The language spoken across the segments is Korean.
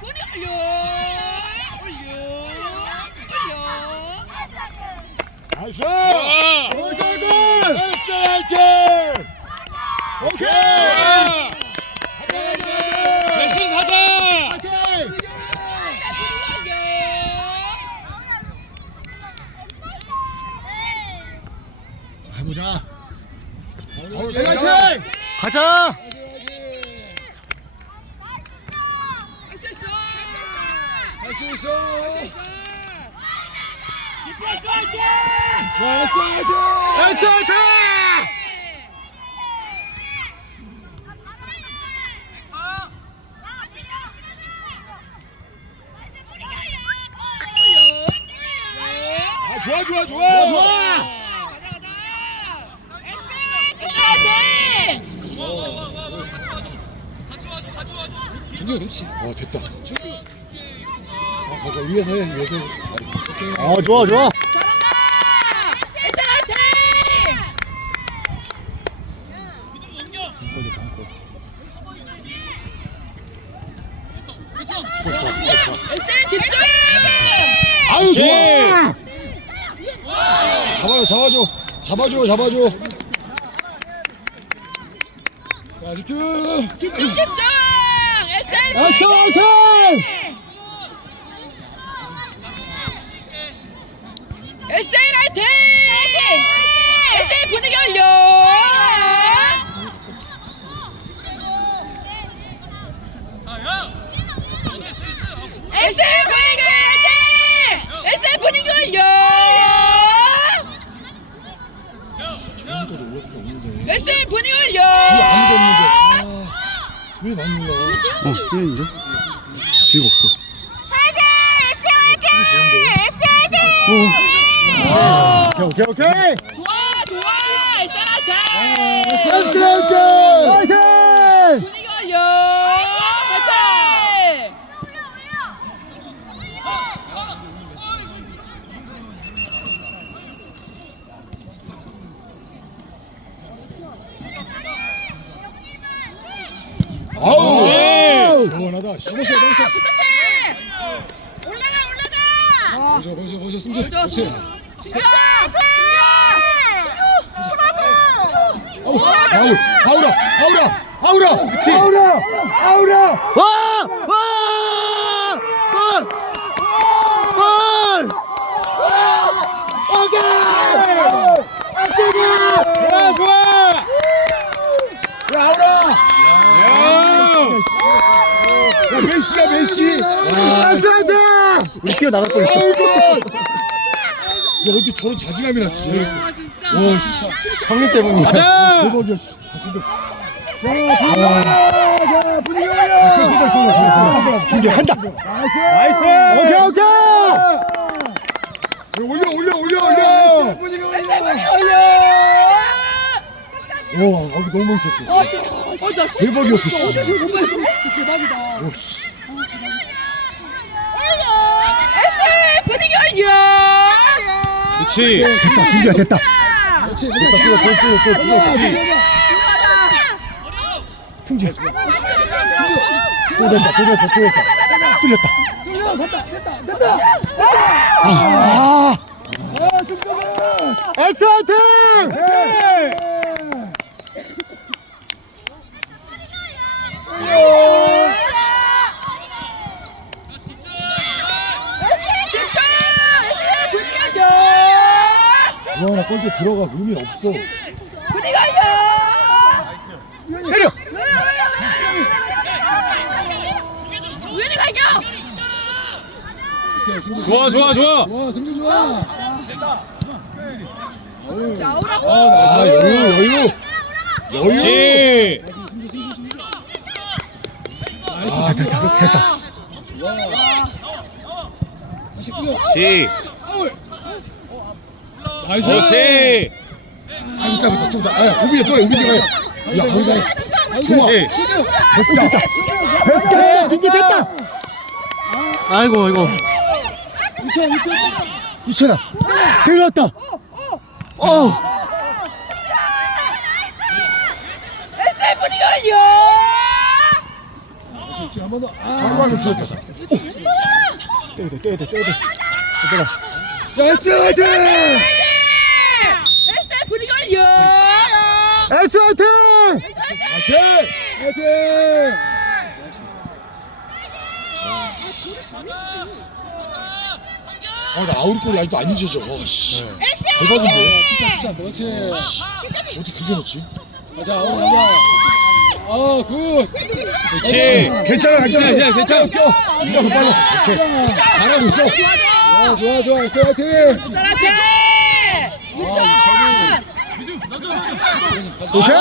분위기 올려 올려 올려 나이스! 아! 골골 골! 나이스 라이팅! 오케이! 아! 가자, 대신! 화이팅! 해보자. 화이팅! 화이팅! 가자. 할수 있어 할 수 있어! 나이스 화이팅! 나이스 화이팅! 아 좋아 좋아 좋아 좋아 가자 가자 에스 준규 그렇지. 어 됐다 아 거기 위에서 해 위에서 해어 좋아 좋아. 그거 좋아 아유 예! 좋아 잡아요 잡아줘 잡아줘 잡아줘 자, 집중! 집중 집중 에스 나이스 화이팅! 에스 화이팅! 에스 분위기 올려 에스 분위기 화이팅! 에스 분위기 올려 에스 분위기 올려 왜 많이 올라와 어 뛰는데? 지금 없어. 화이팅! 에스 화이팅 에스 화이팅 오케이 오케이 오케이. 좋아 좋아. 화이팅 나이스 화이팅 화이팅! 분위기 올려 화이팅! 아우! 시원하다. 시원해 나이스 올라가. 올라가. 보셔, 보셔, 보셔, 승주. 보여줘. 그렇지. 준규 준규 준규 아우 아우라 아우라 아우라 아우라 아우라 와! 와! 골! 골! 오케이 아끼기 좋아, 좋아! 야 아우라 야! 야 메시야 메시 화이팅 우리 뛰어 나갈 뻔했어. 어떻게 저런 자신감이 났지 저아 진짜. 와 진짜. 형님 때문이야. 가자! 대박이야 씨, 잘생겼어 야 분위기 올려! 분위기 간다 나이스! 오케이 오케이! 올려 올려 올려 올려! 분위기 와 여기 너무 멋있었어. 아 진짜. 어나 대박이었어 씨. 어제 저거 보고 진짜 대박이다. 오, 씨. 에스! 분위기 올려 그렇지. 됐다 준비야 됐다 그렇지, 됐다. 뛰어 뛰어 뛰어 뛰어 그렇지. 승재 또 됐다 또 됐다 또 됐다 뚫렸다 승주, 됐다, 됐다, 됐다! 아 아, 승주가! S 화이팅 에스 집중 에스 분위기 올려 와 나 골대 들어가 의미 없어 분위기 올려 때려! 우연이가 이겨. 좋아, 좋아, 좋아! 와, 승주 좋아! 자 오라고 아 여유 여유 여유 그렇지! 아 됐다 됐다 좋아. 다시 끌려. 시. 나이스! 그렇지. 아이고 짧았다 좀 더. 아 우비야 또 우비야 야 아우가 좋아. 됐다 됐다 됐다 준비 됐다 아이고 이거. 이천아 들어갔다 어 에스 분위기 올려 그렇지 한번 더. 아, 아, 이거 귀엽다. 떼야 돼 떼야 돼 떼야 돼 자, S 화이팅! 분위기 올려 S 화이팅 화이팅! 화이팅! 아, 나 아웃골이 아직도 안 잊혀져. 어, 씨. 에스에 대박인데? 진짜 그렇지. 어떻게 그게 넣지? 가자, 오늘 가자. 아, 굿. 그렇지 괜찮아, 괜찮아. 괜찮아, 괜찮아. 이거 빨라. 오케이. 잘하고 있어. 좋아, 좋아, 좋아. S 화이팅! 잘한테 유천 오케이.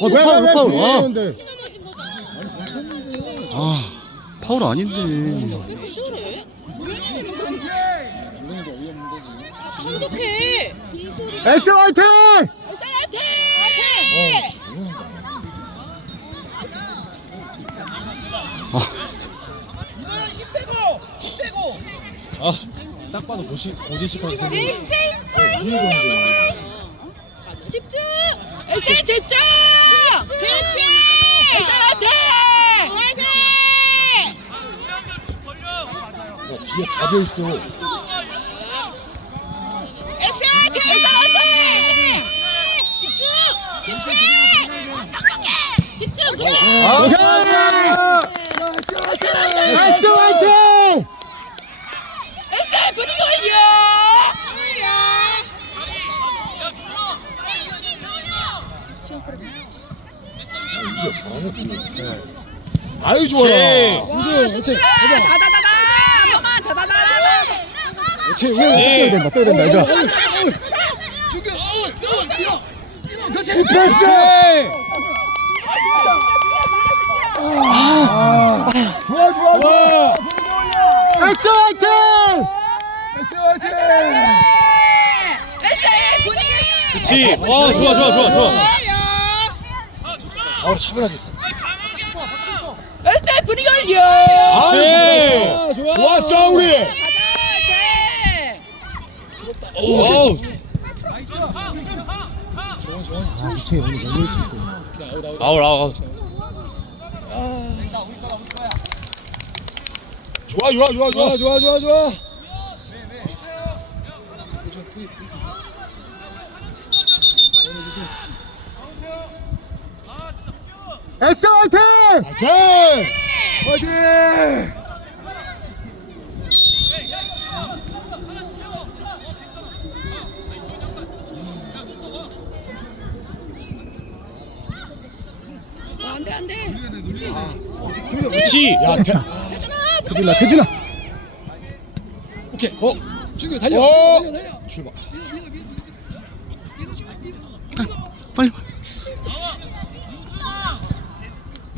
어 파울 파울 아, 아 파울 아닌데. 행복해 S 화이팅! 에스한테 아 진짜. 딱 봐도 고시, 고지식 같은 집중! 에스에 집중! 집중! 에스한테 화이팅 야, 뒤에 다 비어있어. 에스한테 에스한테 집중! 집중 집중 S 화이팅 에스에 분위기 올려 이게 잘하네, 뒤에. 아유, 좋아라. 승주, 그렇지. 가자. 다다다다 엄마 다다다다 그렇지, 왜? 떼야 된다 떼야 된다 얘들아 죽여. 밀어. 그렇지. 패스! 좋아, 좋아, 좋아. S 화이팅 S 화이팅! 에스에 분위기 그렇지 와 좋아 좋아 좋아 좋아 아, 차분하게. 에스에 분위기 올려 아유, 좋아, 좋아. 좋았어, 우리. 오우 이채 오늘 너무 열심히 했거든. 아웃 아웃 좋아, 좋아, 좋아, 좋아. 좋아, 좋아, 좋아, 좋 아. S 화이팅 화이팅! 화이팅! 안돼 안돼 그렇지 야, 태, 태준아 태준아 오케이. 어? 죽여, 달려. 어? 달려, 달려. 출발. 빨리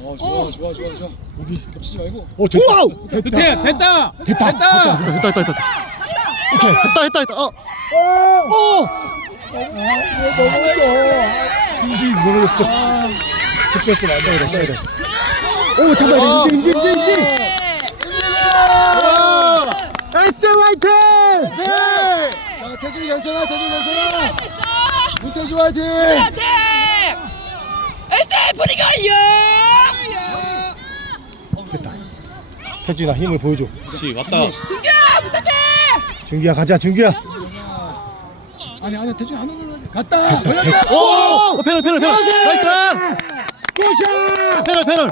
어, 좋아, 좋아, 좋아, 좋아. 여기. 겹치지 말고. 어, 됐어. 됐다. 됐다. 됐다. 됐다 됐다 됐다 됐다 됐다 오케이 됐다 됐다 됐다 어 힘이 무너졌어. 득했어, 안 돼, 안 돼. 오 잠깐만 인지 인지 인지 인지 S 화이팅 자, 태준이 괜찮아, 태준이 괜찮아. 문태주 화이팅! 에스에 분위기 올려 됐다 태준아 힘을 보여줘 그렇지, 왔다. 준규 부탁해 준기야 가자 준기야 아니, 아니, 태준이 안 거지. 갔다. 걸렸다. 됐어 오 패널 패널 패널 나이스 굿샷! 패널 패널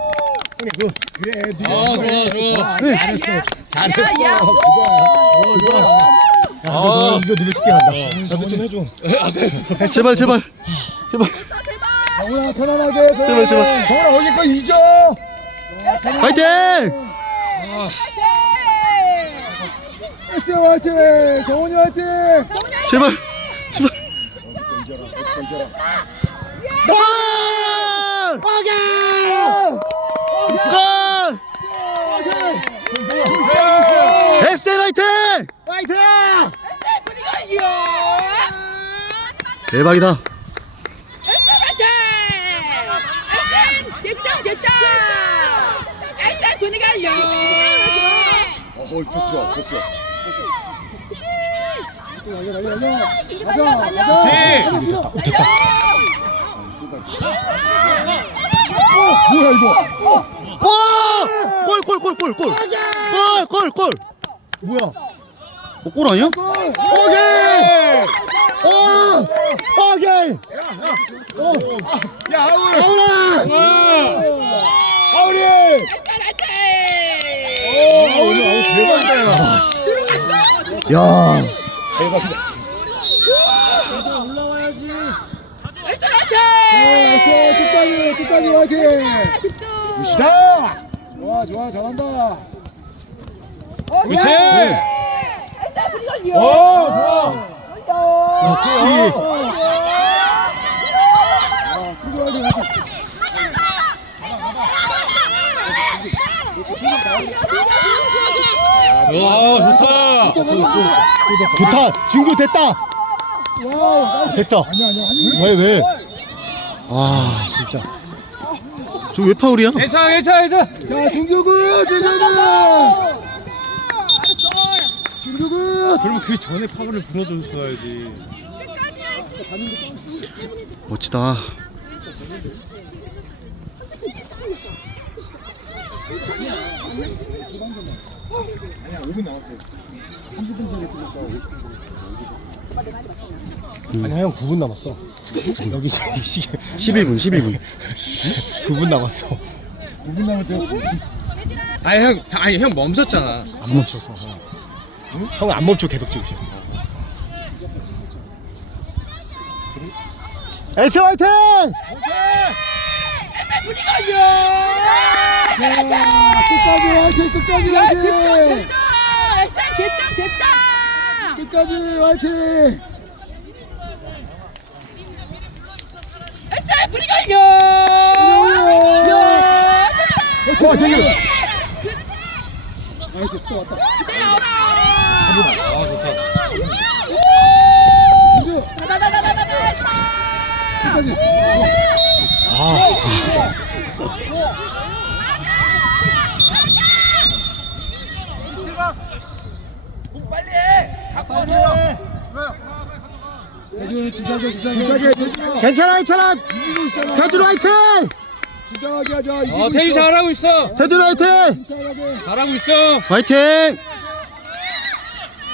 그래, 그래, 네가 아, 좋아, 좋아. 네. 잘했어. 야, 잘했어. 야. 그거야. 어, 좋아. 야, 이거 너무 이거 너무 쉽게 한다 나도 좀 해줘. 제발 제발 제발 정훈아, 편안하게. 제발 제발 정원아, 어디 거 잊어. 화이팅 S 화이팅! 정훈이 화이팅! 제발 제발 골! 골! SN 화이팅! 분위기 올려 대박이다 어, 패스 좋아, 패스 좋아. 달려, 달려, 달려. 준규 가자, 달려 달려 가자. 됐다 오 됐다 뭐야 이거? 와! 골, 골, 골, 골, 골. 골, 골, 골. 뭐야? 어, 골 아니야? 오케이! 오! 오케이! 야, 아우리! 아우리! 아우리, 아우 대박이다. 야. 대박이다. 나이스 끝까지 끝까지 화이팅. 굿이다! 좋아 좋아 잘한다. 그렇지. 오 좋아. 역시. 와 좋다. 좋 다. 준규 됐다. 와 됐다. 아니야 아니야 아니. 왜, 왜? 아, 진짜. 저 왜 파울이야? 괜찮아 괜찮아 괜찮아. 자 준규군 준규군. 준규군. 그러면 그 전에 파울을 불어줬어야지. 멋지다. 아니야 5분 남았어요. 30분 전에 뜨니까 50분. 아니야 형 9분 남았어. 여기 시계 11분, 11분. 9분 남았어. 9분 남았어. 아니 형 아니 형 멈췄잖아. 안 멈췄어. 응? 형은 안 멈추고 계속 찍으셔. 에스 화이팅! 끝까지 화이팅 끝까지 화이팅 제짱 제짱 끝까지 화이팅 에스에 분위기가 야 어, 되게. 나이스 또 왔다. 아 좋다. 진주 끝까지. 대준 진짜게 진짜게 괜찮아, 괜찮아. 대준 화이팅! 진짜하게 하자. 어, 태희 잘하고 있어. 대준 화이팅! 잘하고 있어. 화이팅!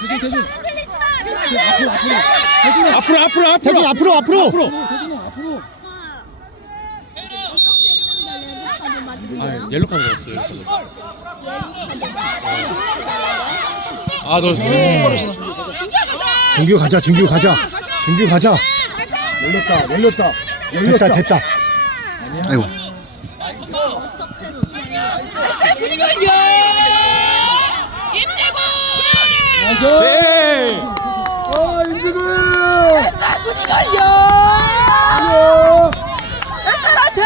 대준 대준. 앞으로 앞으로. 앞으로 앞으로 앞으로. 대준 앞으로, 앞으로! 대준아 앞으로. 아, 옐로 카드 카드. 아, 너 준규 가자, 준규 가자. 준규 가자. 열렸다, 열렸다. 됐다, 됐다. 아이고. 제. 아 임지구. 에스에 분위기가 야 에스 화이팅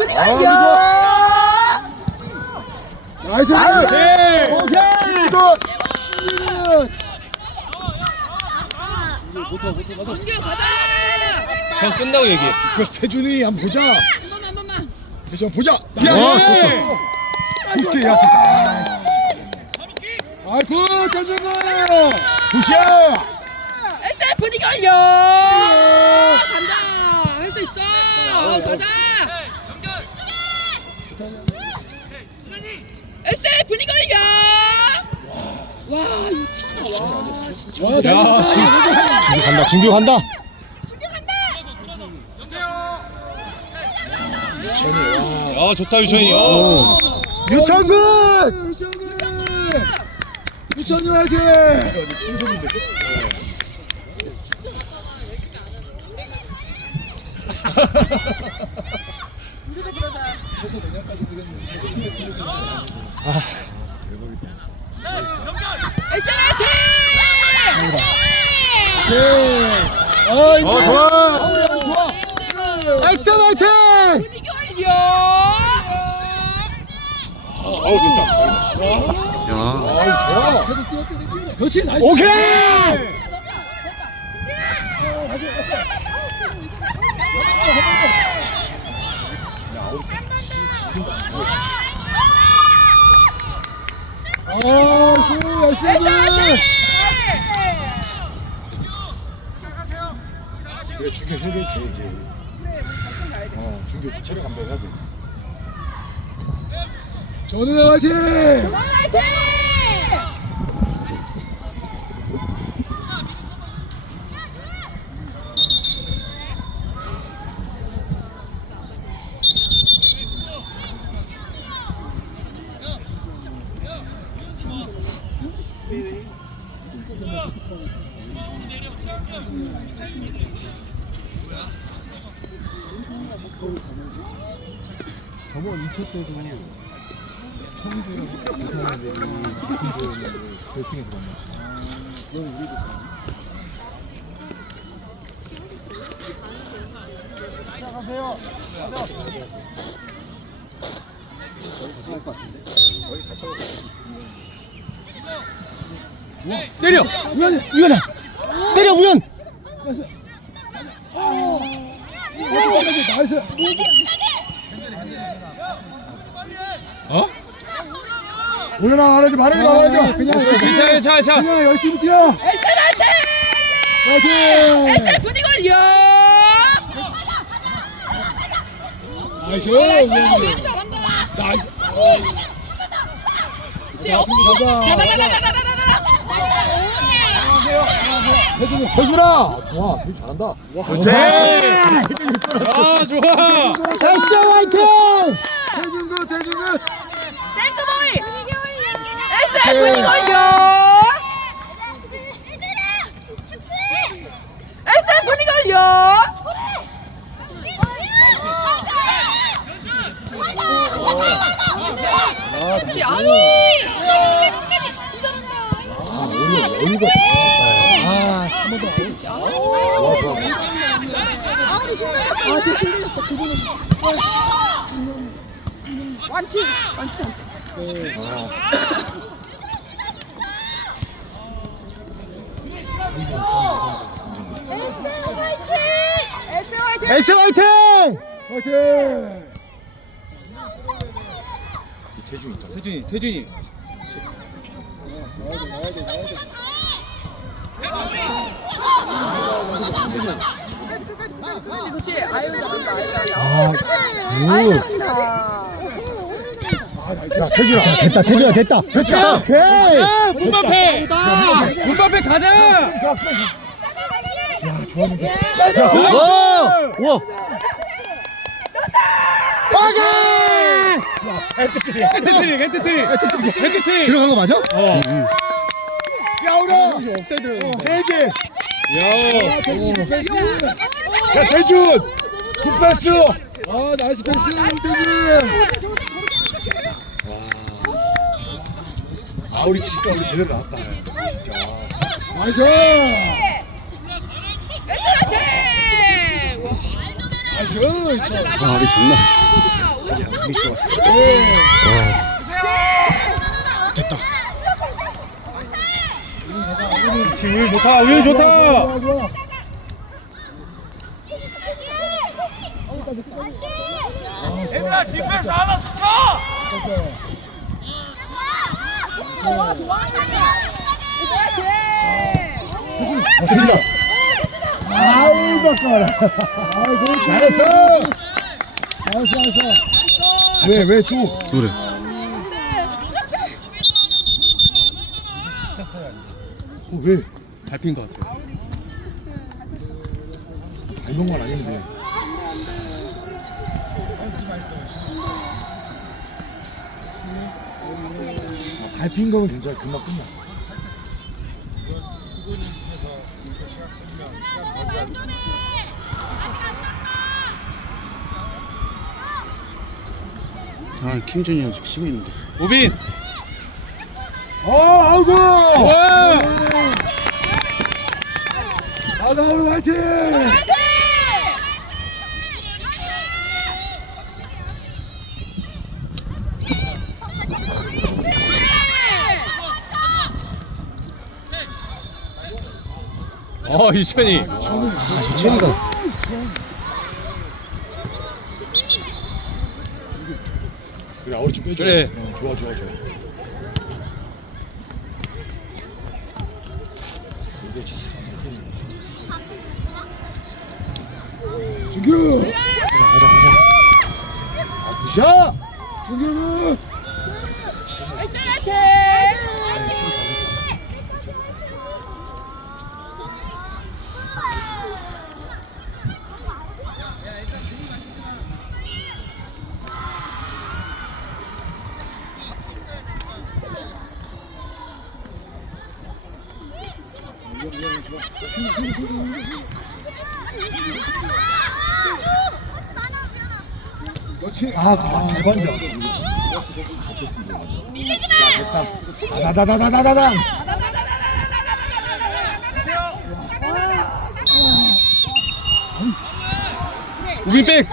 분위기가 야 나이스. 제. 오케이! 가자 형 끝나고 얘기해. 그 태준이 한번 보자. 한 번만 한 번만 태준 보자. 와, 제. 굿게 야, 아이고 대준아. 굿이야! 분위기가 야 간다 할 수 있어 가자 분위기가 야와 이거 차나 와 진짜 와 야, 준규 간다, 준규 간다. 아, 좋다 유천이. 어. 유창근! 유천이. 유천이 화이팅. 최소 내년까지. 에스 화이팅 오케이. 아 어, 임지구. 좋아. 에스 화이팅! 분위기가 야 어우, 좋다. 야. 아우, 좋아. 계속 뛰어 뛰어 뛰어. 그렇지 나이스. 오케이! 아이고 열심히. 그래, 중요해, 제일, 제일. 어 중계 체력 감독해야 돼 전우야 화이팅! 화이팅! 저번 2차 때도 청주랑 부산 애들이 같은 조였는데 결승에서 만났어. 넌 우리도 시작하세요. 거의 같이 할것 같은데? 때려! 이거다! 이거다! 때려 우연 나이스! 어? 우연아 말하지 말하지 말하지 그냥 괜찮아 괜찮아 괜찮아 그냥 열심히 뛰어! 에스 화이팅! 에스 분위기 올려! 나이스! 우연히. 우연히 잘한다! 나이스! 그치? 어? 가자. 다다다다다다 해준이 태준아 좋아 되게 잘한다 그렇지 아 좋아 에스 화이팅 대중군 대중군! 땡크보이! 에스 분위기 올려! 에스 분위기 올려! 그치? 아니! 잘한다! 아 오늘 여유가 그치 그치 그렇죠, 그렇죠. 아, 아니 신들렸어 아쟤 신들렸어. 그분은 장면 완치. 완치 완치. 에스 화이팅! 화이팅! 태준이 있다. 태준이, 태준이. 나와야 돼, 나와야 돼, 나와야 돼. 그치, 그치. 아유, 잘한다. 아유, 잘한다. 아, 아유, 굿. 잘한다. 야 태준아 됐다 태준아 됐다 됐다 오케이 아 군바페 군바페 가자 와! 와! 빠게! 헤트트릭 헤트트릭 헤트트릭 들어간 거 맞아? 야 오늘 옵사이드 세 개 야야 태준! 굿패스 아 나이스 패스 대준! 아 우리 진짜 우리 제대로 나왔다. 진짜. 나이스! 나이스! 아 우리 장난 아, 우리 우리 좋았어. 됐다 그렇지 우유 좋다 우유 좋다 얘들아 뒷배에서 하나 붙여 좋아 좋아 좋아 아우 바꿔라 아이 잘했어 잘했어 잘했어 왜왜 두? 그래 왜? 밟힌 것 같아 밟은 건 아닌데. 아, 밟힌 거면 괜찮아. 금방 끝나. 아 킹준이 형 지금 쉬고 있는데. 오빈 어 아이고! 와 아나울 화이팅! 어 유천이 아 유천이가 그래 아우리 좀 빼줘 그래. 어, 좋아 좋아 좋아 준규 가자, 가자, 가자. 굿샷! 준규 그 렇지 아, 아, 잘 봤는데. 다다다다다다당. 우빈 백.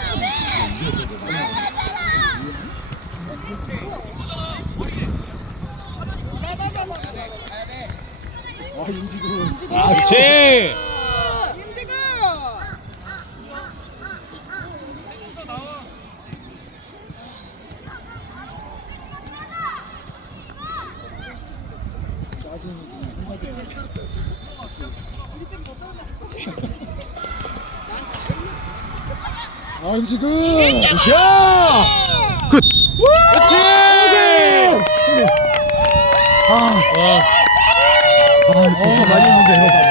굿샷! 굿! 그렇지. 아, 와. 아, 고생 많이 형.